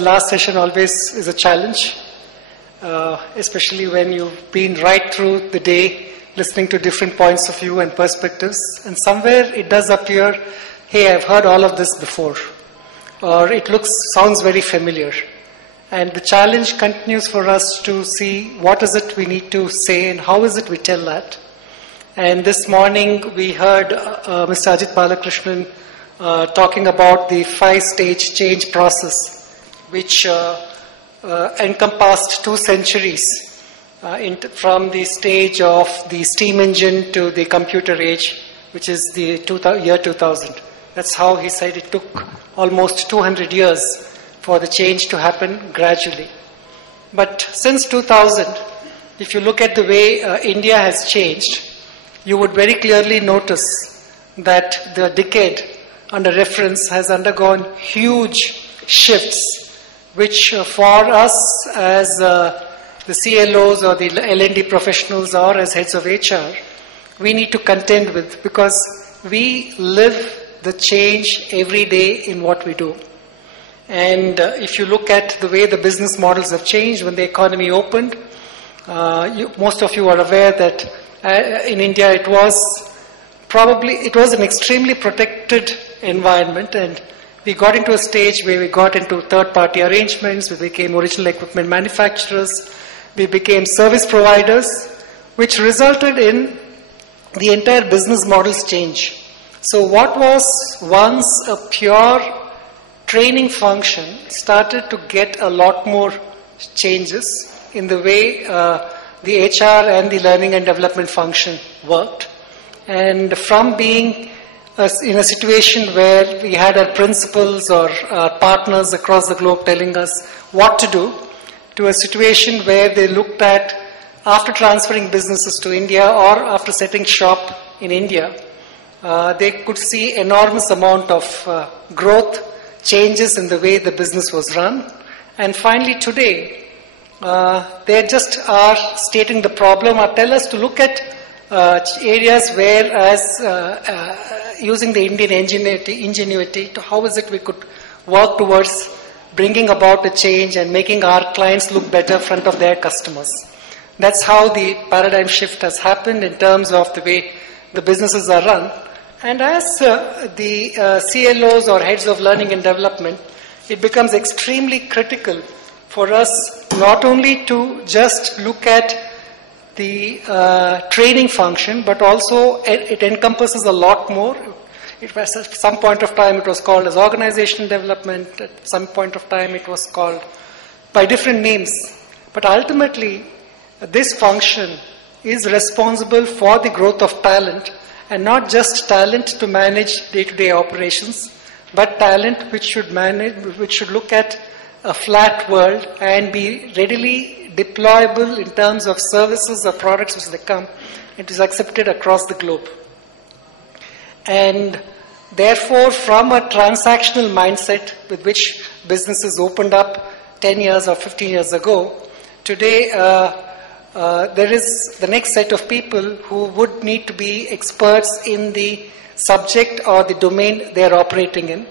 Last session always is a challenge, especially when you've been right through the day listening to different points of view and perspectives, and somewhere it does appear, hey, I've heard all of this before, or it sounds very familiar. And the challenge continues for us to see what is it we need to say and how is it we tell that. And this morning we heard Mr. Ajit Balakrishnan talking about the 5-stage change process, which encompassed 2 centuries from the stage of the steam engine to the computer age, which is the year 2000. That's how he said it took almost 200 years for the change to happen gradually. But since 2000, if you look at the way India has changed, you would very clearly notice that the decade under reference has undergone huge shifts, which for us as the CLOs or the L&D professionals or as heads of HR, we need to contend with, because we live the change every day in what we do. And if you look at the way the business models have changed when the economy opened, most of you are aware that in India it was an extremely protected environment, and we got into a stage where we got into third-party arrangements, we became original equipment manufacturers, we became service providers, which resulted in the entire business models change. So what was once a pure training function started to get a lot more changes in the way the HR and the learning and development function worked. And from being in a situation where we had our principals or our partners across the globe telling us what to do, to a situation where they looked at, after transferring businesses to India or after setting shop in India, they could see enormous amount of growth, changes in the way the business was run. And finally today, they just are stating the problem or tell us to look at areas where, as using the Indian ingenuity, to how is it we could work towards bringing about a change and making our clients look better in front of their customers. That's how the paradigm shift has happened in terms of the way the businesses are run. And as the CLOs or heads of learning and development, it becomes extremely critical for us not only to just look at the training function, but also it encompasses a lot more. At some point of time it was called as organizational development, at some point of time it was called by different names. But ultimately, this function is responsible for the growth of talent, and not just talent to manage day-to-day operations, but talent which should look at a flat world and be readily deployable in terms of services or products which they come. It is accepted across the globe. And therefore, from a transactional mindset with which businesses opened up 10 years or 15 years ago, today there is the next set of people who would need to be experts in the subject or the domain they are operating in,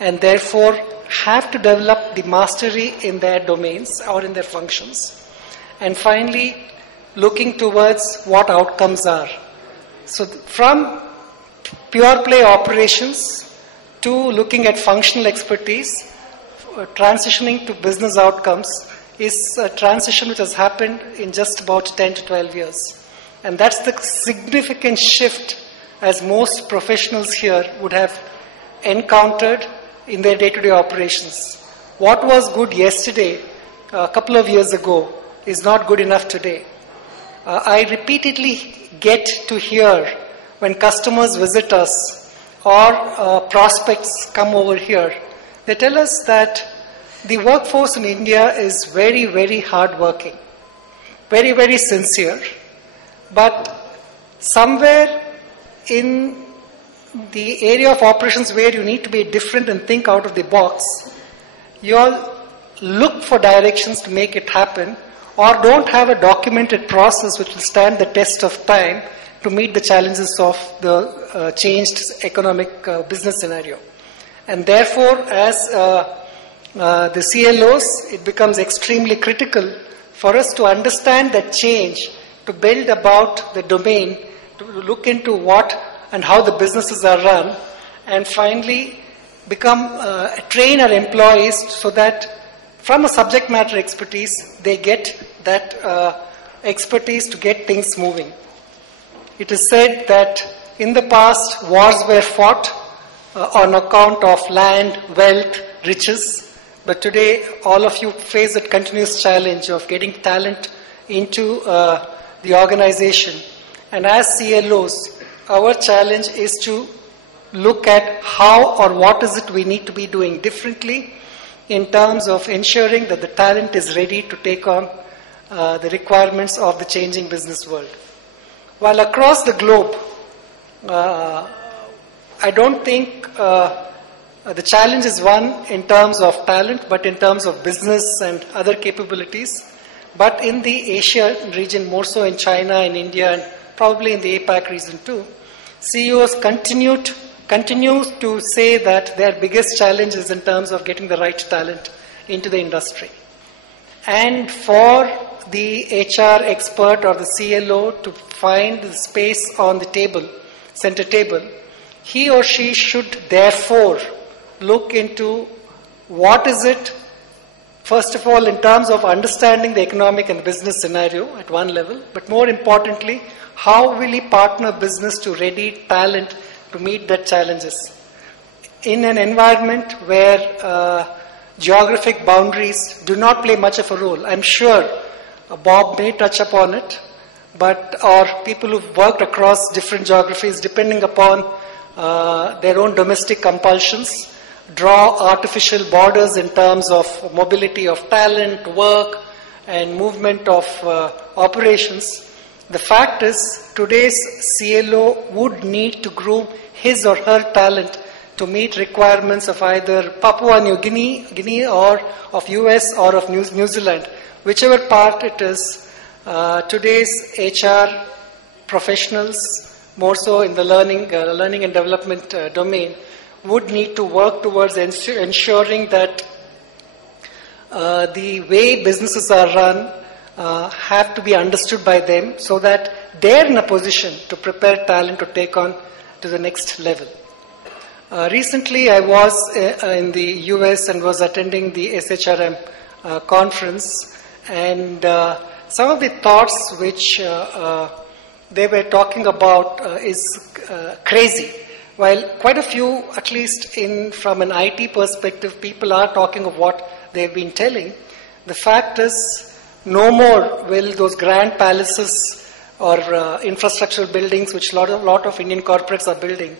and therefore have to develop the mastery in their domains or in their functions. And finally, looking towards what outcomes are. So from pure play operations to looking at functional expertise, transitioning to business outcomes is a transition which has happened in just about 10 to 12 years. And that's the significant shift as most professionals here would have encountered in their day-to-day operations. What was good yesterday, a couple of years ago, is not good enough today. I repeatedly get to hear when customers visit us or prospects come over here, they tell us that the workforce in India is very, very hardworking, very, very sincere, but somewhere in the area of operations where you need to be different and think out of the box, you all look for directions to make it happen, or don't have a documented process which will stand the test of time to meet the challenges of the changed economic business scenario. And therefore, as the CLOs, it becomes extremely critical for us to understand that change, to build about the domain, to look into what and how the businesses are run, and finally train our employees so that from a subject matter expertise, they get that expertise to get things moving. It is said that in the past, wars were fought on account of land, wealth, riches, but today all of you face that continuous challenge of getting talent into the organization. And as CLOs, our challenge is to look at how or what is it we need to be doing differently in terms of ensuring that the talent is ready to take on the requirements of the changing business world. While across the globe, I don't think the challenge is one in terms of talent, but in terms of business and other capabilities. But in the Asia region, more so in China and India, and probably in the APAC region too, CEOs continue to say that their biggest challenge is in terms of getting the right talent into the industry. And for the HR expert or the CLO to find the space on the table, center table, he or she should therefore look into what is it, first of all, in terms of understanding the economic and business scenario at one level, but more importantly, how will he partner business to ready talent to meet that challenges? In an environment where geographic boundaries do not play much of a role, I'm sure Bob may touch upon it, but or people who've worked across different geographies, depending upon their own domestic compulsions, draw artificial borders in terms of mobility of talent, work, and movement of operations. The fact is, today's CLO would need to groom his or her talent to meet requirements of either Papua New Guinea or of US or of New Zealand. Whichever part it is, today's HR professionals, more so in the learning and development domain, would need to work towards ensuring that the way businesses are run have to be understood by them so that they're in a position to prepare talent to take on to the next level. Recently, I was in the US and was attending the SHRM conference, and some of the thoughts which they were talking about is crazy. While quite a few, at least from an IT perspective, people are talking of what they've been telling, the fact is no more will those grand palaces or infrastructural buildings which a lot of Indian corporates are building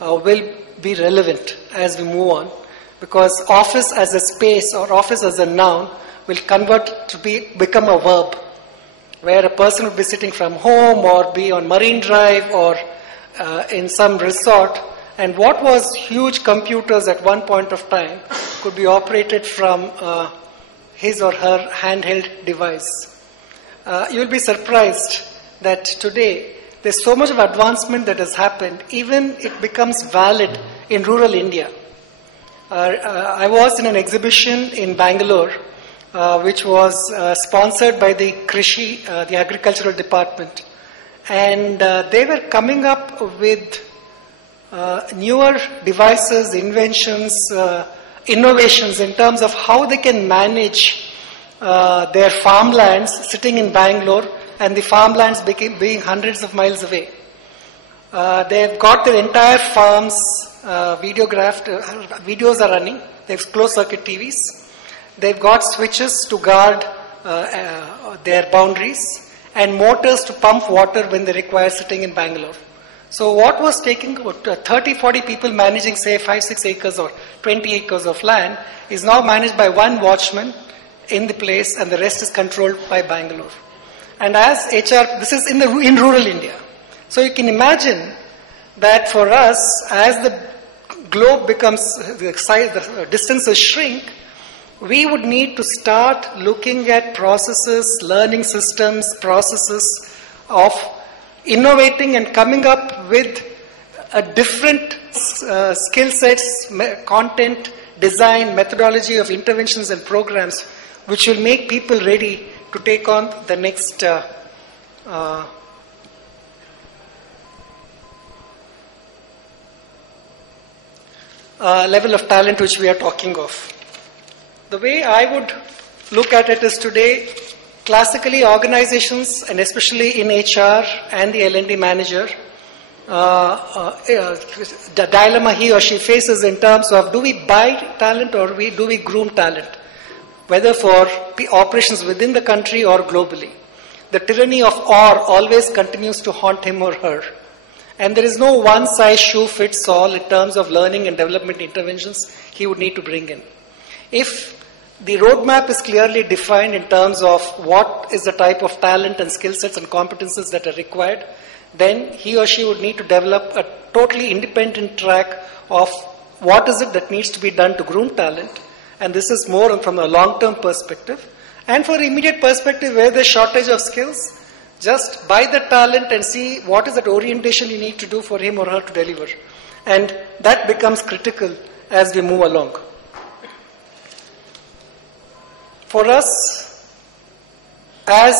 will be relevant as we move on, because office as a space or office as a noun will convert to become a verb, where a person would be sitting from home or be on Marine Drive or in some resort, and what was huge computers at one point of time could be operated from his or her handheld device. You'll be surprised that today there's so much of advancement that has happened, even it becomes valid in rural India. I was in an exhibition in Bangalore, which was sponsored by the Krishi, the agricultural department. And they were coming up with newer devices, inventions, innovations in terms of how they can manage their farmlands sitting in Bangalore and the farmlands being hundreds of miles away. They've got their entire farms videographed, videos are running, they have closed circuit TVs, they've got switches to guard their boundaries and motors to pump water when they require sitting in Bangalore. So what was taking 30, 40 people managing say 5, 6 acres or 20 acres of land is now managed by one watchman in the place, and the rest is controlled by Bangalore. And as HR, this is in rural India. So you can imagine that for us, as the globe becomes, the distances shrink, we would need to start looking at processes, learning systems, processes of innovating and coming up with a different skill sets, content, design, methodology of interventions and programs which will make people ready to take on the next level of talent which we are talking of. The way I would look at it is today, classically organizations, and especially in HR and the L&D manager, the dilemma he or she faces in terms of, do we buy talent or do we groom talent, whether for operations within the country or globally. The tyranny of or always continues to haunt him or her. And there is no one-size-shoe-fits-all in terms of learning and development interventions he would need to bring in. If the roadmap is clearly defined in terms of what is the type of talent and skill sets and competences that are required, then he or she would need to develop a totally independent track of what is it that needs to be done to groom talent. And this is more from a long-term perspective. And for immediate perspective, where there's shortage of skills, just buy the talent and see what is that orientation you need to do for him or her to deliver. And that becomes critical as we move along. For us, as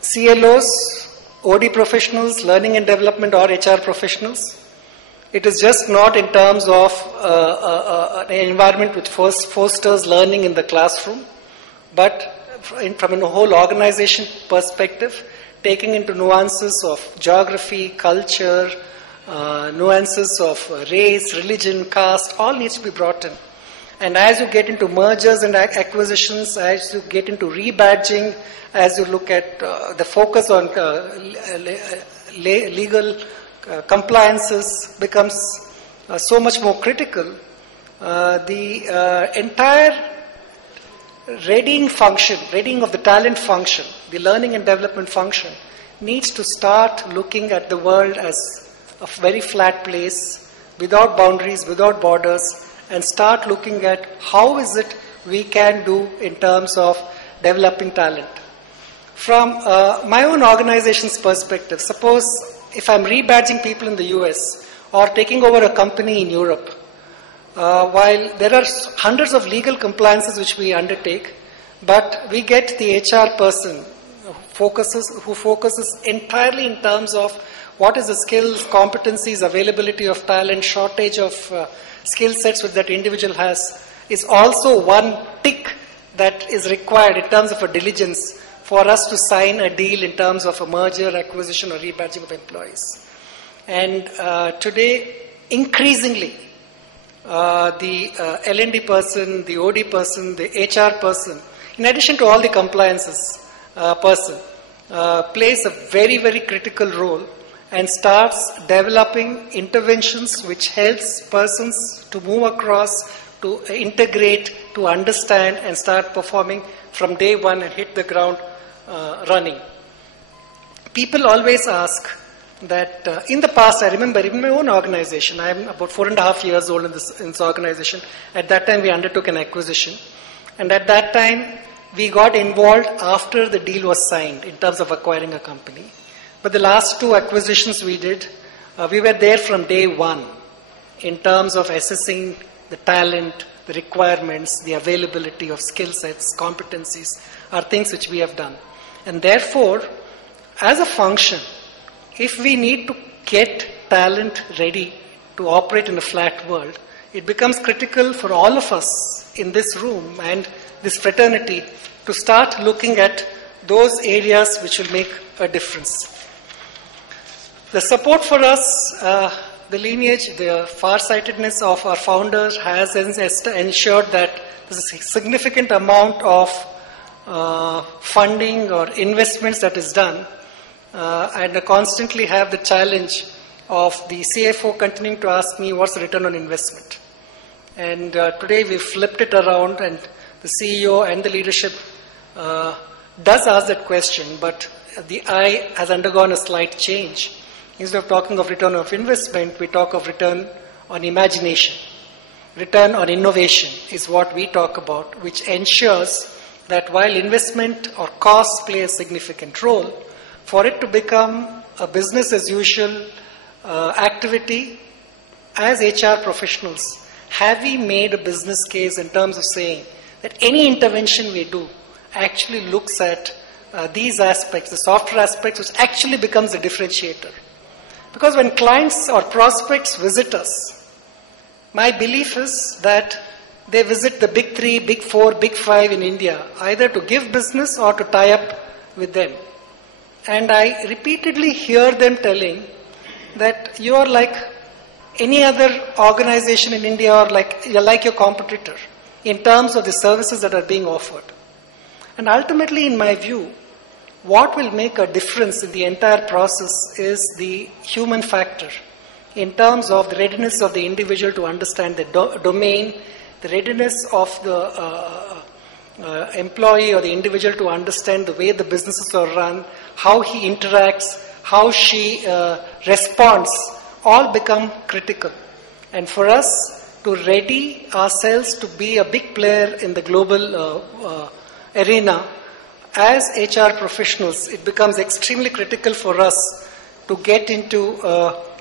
CLOs, OD professionals, learning and development or HR professionals, it is just not in terms of an environment which fosters learning in the classroom, but from a whole organization perspective, taking into nuances of geography, culture, nuances of race, religion, caste, all needs to be brought in. And as you get into mergers and acquisitions, as you get into rebadging, as you look at the focus on legal compliances becomes so much more critical, the entire readying of the talent function, the learning and development function, needs to start looking at the world as a very flat place, without boundaries, without borders, and start looking at how is it we can do in terms of developing talent. From my own organization's perspective, suppose if I'm rebadging people in the US or taking over a company in Europe, while there are hundreds of legal compliances which we undertake, but we get the HR person who focuses entirely in terms of what is the skills, competencies, availability of talent, shortage of skill sets which that individual has, is also one tick that is required in terms of a diligence for us to sign a deal in terms of a merger, acquisition or rebadging of employees. And today, increasingly, the L&D person, the OD person, the HR person, in addition to all the compliances person, plays a very, very critical role and starts developing interventions which helps persons to move across, to integrate, to understand and start performing from day one and hit the ground running. People always ask that in the past, I remember in my own organization, I am about 4.5 years old in this organization. At that time, we undertook an acquisition. And at that time, we got involved after the deal was signed in terms of acquiring a company. But the last 2 acquisitions we did, we were there from day one in terms of assessing the talent, the requirements, the availability of skill sets, competencies, are things which we have done. And therefore, as a function, if we need to get talent ready to operate in a flat world, it becomes critical for all of us in this room and this fraternity to start looking at those areas which will make a difference. The support for us, the lineage, the farsightedness of our founders has ensured that there's a significant amount of funding or investments that is done, and I constantly have the challenge of the CFO continuing to ask me what's the return on investment. And today we've flipped it around, and the CEO and the leadership does ask that question, but the eye has undergone a slight change. Instead of talking of return of investment, we talk of return on imagination. Return on innovation is what we talk about, which ensures that while investment or costs play a significant role, for it to become a business as usual activity, as HR professionals have we made a business case in terms of saying that any intervention we do actually looks at these aspects, the softer aspects, which actually becomes a differentiator. Because when clients or prospects visit us, my belief is that they visit the big 3, big 4, big 5 in India, either to give business or to tie up with them. And I repeatedly hear them telling that you are like any other organization in India, or you're like your competitor in terms of the services that are being offered. And ultimately, in my view, what will make a difference in the entire process is the human factor in terms of the readiness of the individual to understand the domain, the readiness of the employee or the individual to understand the way the businesses are run, how he interacts, how she responds, all become critical. And for us to ready ourselves to be a big player in the global arena, as HR professionals, it becomes extremely critical for us to get into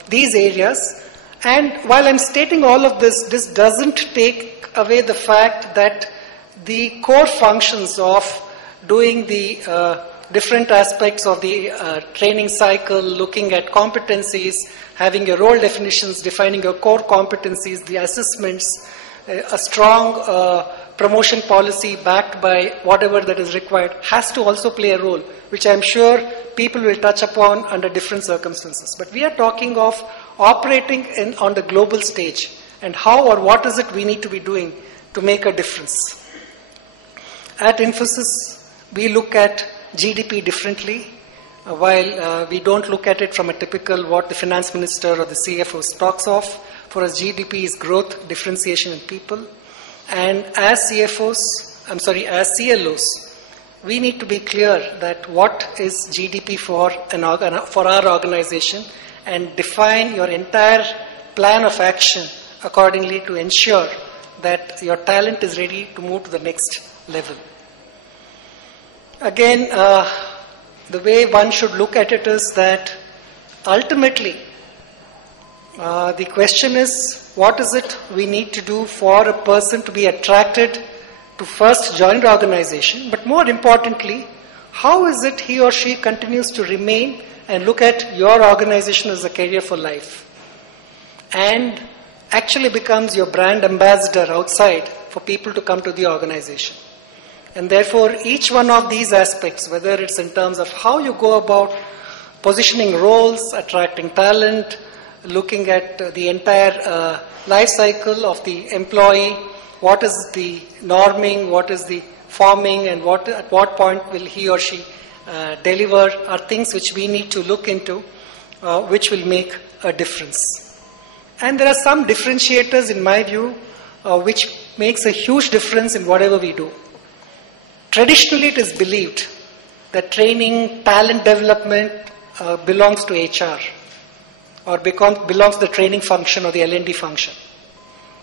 these areas. And while I'm stating all of this, this doesn't take away the fact that the core functions of doing the different aspects of the training cycle, looking at competencies, having your role definitions, defining your core competencies, the assessments, a strong promotion policy backed by whatever that is required has to also play a role, which I'm sure people will touch upon under different circumstances. But we are talking of operating on the global stage, and how or what is it we need to be doing to make a difference. At Infosys, we look at GDP differently, while we don't look at it from a typical what the finance minister or the CFO talks of. For us, GDP is growth, differentiation, and people. And as as CLOs, we need to be clear that what is GDP for our organization, and define your entire plan of action accordingly to ensure that your talent is ready to move to the next level. Again, the way one should look at it is that ultimately the question is, what is it we need to do for a person to be attracted to first join the organization, but more importantly, how is it he or she continues to remain and look at your organization as a career for life, and actually becomes your brand ambassador outside for people to come to the organization. And therefore, each one of these aspects, whether it's in terms of how you go about positioning roles, attracting talent, looking at the entire life cycle of the employee, what is the norming, what is the forming, and at what point will he or she deliver, are things which we need to look into, which will make a difference. And there are some differentiators, in my view, which makes a huge difference in whatever we do. Traditionally, it is believed that training, talent development belongs to HR, or belongs to the training function or the L&D function.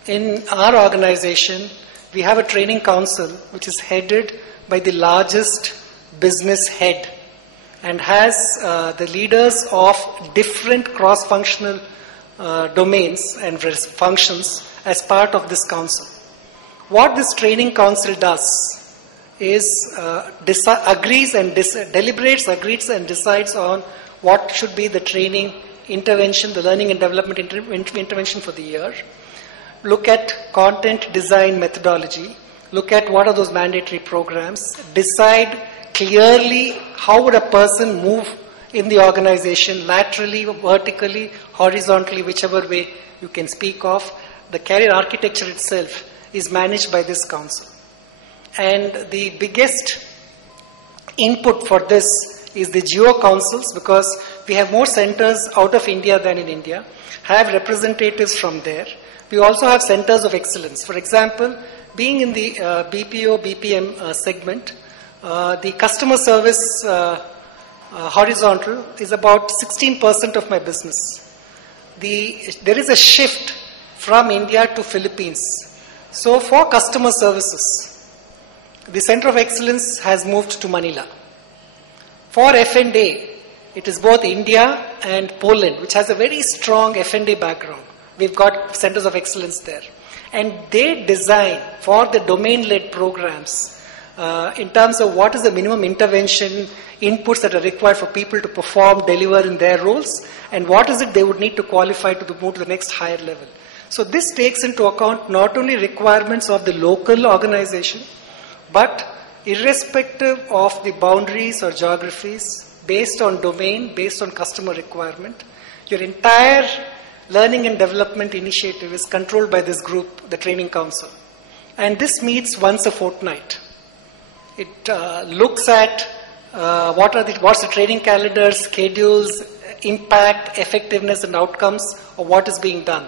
In our organization, we have a training council which is headed by the largest business head and has the leaders of different cross-functional domains and functions as part of this council. What this training council does is deliberates and decides on what should be the training intervention, the learning and development intervention for the year. Look at content design methodology, look at what are those mandatory programs, decide clearly how would a person move in the organization, laterally, vertically, horizontally, whichever way you can speak of. The career architecture itself is managed by this council. And the biggest input for this is the geo councils, because we have more centers out of India than in India, have representatives from there. We also have centers of excellence. For example, being in the BPO, BPM segment, the customer service horizontal is about 16% of my business. There is a shift from India to Philippines. So for customer services, the Center of Excellence has moved to Manila. For F&A, it is both India and Poland, which has a very strong F&A background. We've got centers of excellence there. And they design for the domain-led programs in terms of what is the minimum intervention inputs that are required for people to perform, deliver in their roles, and what is it they would need to qualify to move to the next higher level. So this takes into account not only requirements of the local organization, but irrespective of the boundaries or geographies, based on domain, based on customer requirement, your entire learning and development initiative is controlled by this group, the Training Council. And this meets once a fortnight. It looks at what's the training calendar, schedules, impact, effectiveness, and outcomes of what is being done.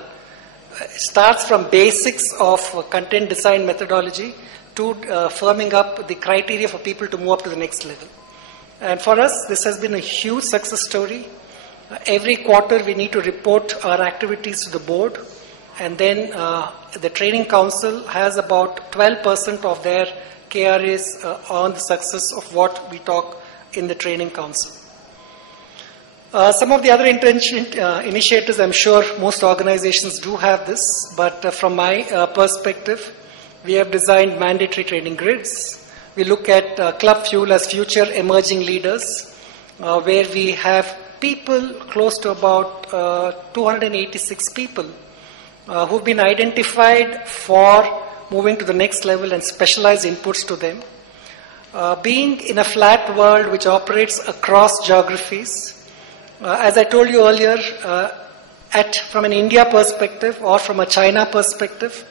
It starts from basics of content design methodology to firming up the criteria for people to move up to the next level. And for us, this has been a huge success story. Every quarter, we need to report our activities to the board, and then the Training Council has about 12% of their KRAs on the success of what we talk in the Training Council. Some of the other initiatives, I'm sure most organizations do have this, but from my perspective, we have designed mandatory training grids. We look at Club Fuel as future emerging leaders, where we have people, close to about 286 people, who've been identified for moving to the next level and specialized inputs to them. Being in a flat world which operates across geographies, as I told you earlier, from an India perspective or from a China perspective,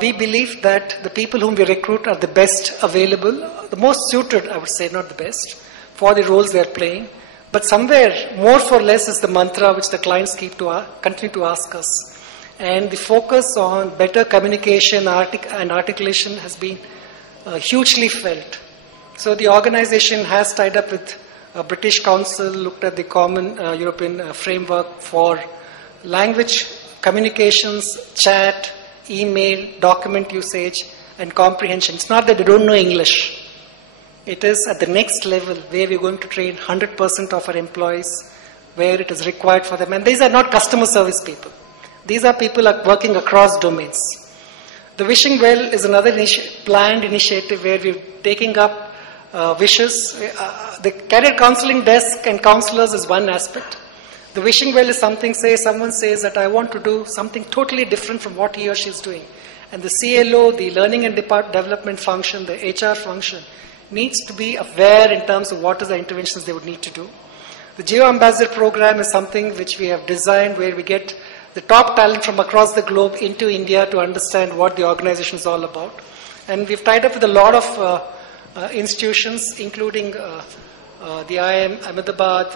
we believe that the people whom we recruit are the best available, the most suited, I would say, not the best, for the roles they're playing. But somewhere, more for less is the mantra which the clients continue to ask us. And the focus on better communication and articulation has been hugely felt. So the organization has tied up with British Council, looked at the common European framework for language communications, chat, email, document usage, and comprehension. It's not that they don't know English. It is at the next level where we're going to train 100% of our employees where it is required for them. And these are not customer service people. These are people working across domains. The Wishing Well is another planned initiative where we're taking up wishes. The career counseling desk and counselors is one aspect. The Wishing Well is something, someone says that I want to do something totally different from what he or she is doing. And the CLO, the learning and development function, the HR function, needs to be aware in terms of what are the interventions they would need to do. The Geo Ambassador program is something which we have designed where we get the top talent from across the globe into India to understand what the organization is all about. And we've tied up with a lot of institutions, including the IIM Ahmedabad,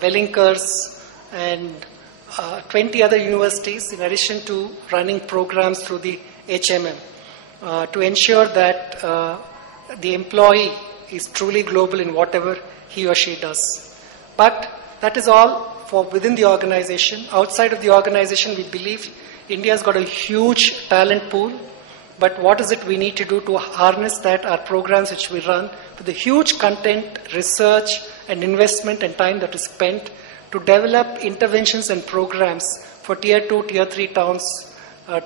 Wellinkers, and 20 other universities, in addition to running programs through the HMM, to ensure that the employee is truly global in whatever he or she does. But that is all for within the organization. Outside of the organization, we believe India has got a huge talent pool. But what is it we need to do to harness that? Our programs which we run, with the huge content, research, and investment and time that is spent to develop interventions and programs for Tier 2, Tier 3 towns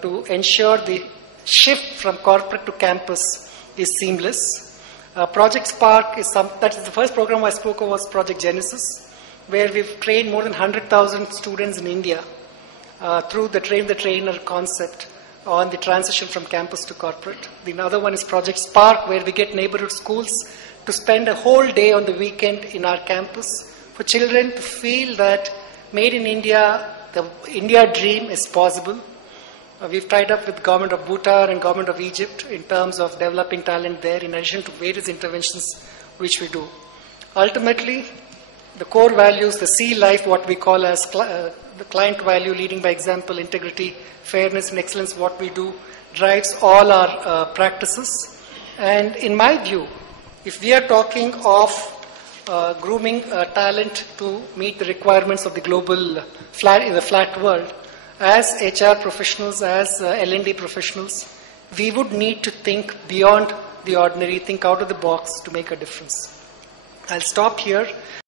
to ensure the shift from corporate to campus is seamless. Project Spark is that is the first program I spoke of was Project Genesis, where we've trained more than 100,000 students in India through the Train the Trainer concept on the transition from campus to corporate. The other one is Project Spark, where we get neighborhood schools to spend a whole day on the weekend in our campus for children to feel that made in India, the India dream is possible. We've tied up with Government of Bhutan and Government of Egypt in terms of developing talent there, in addition to various interventions which we do. Ultimately, the core values, the C life, what we call as the client value, leading by example, integrity, fairness, and excellence, what we do, drives all our practices. And in my view, if we are talking of grooming talent to meet the requirements of the global flat world, as HR professionals, as L&D professionals, we would need to think beyond the ordinary, think out of the box to make a difference. I'll stop here.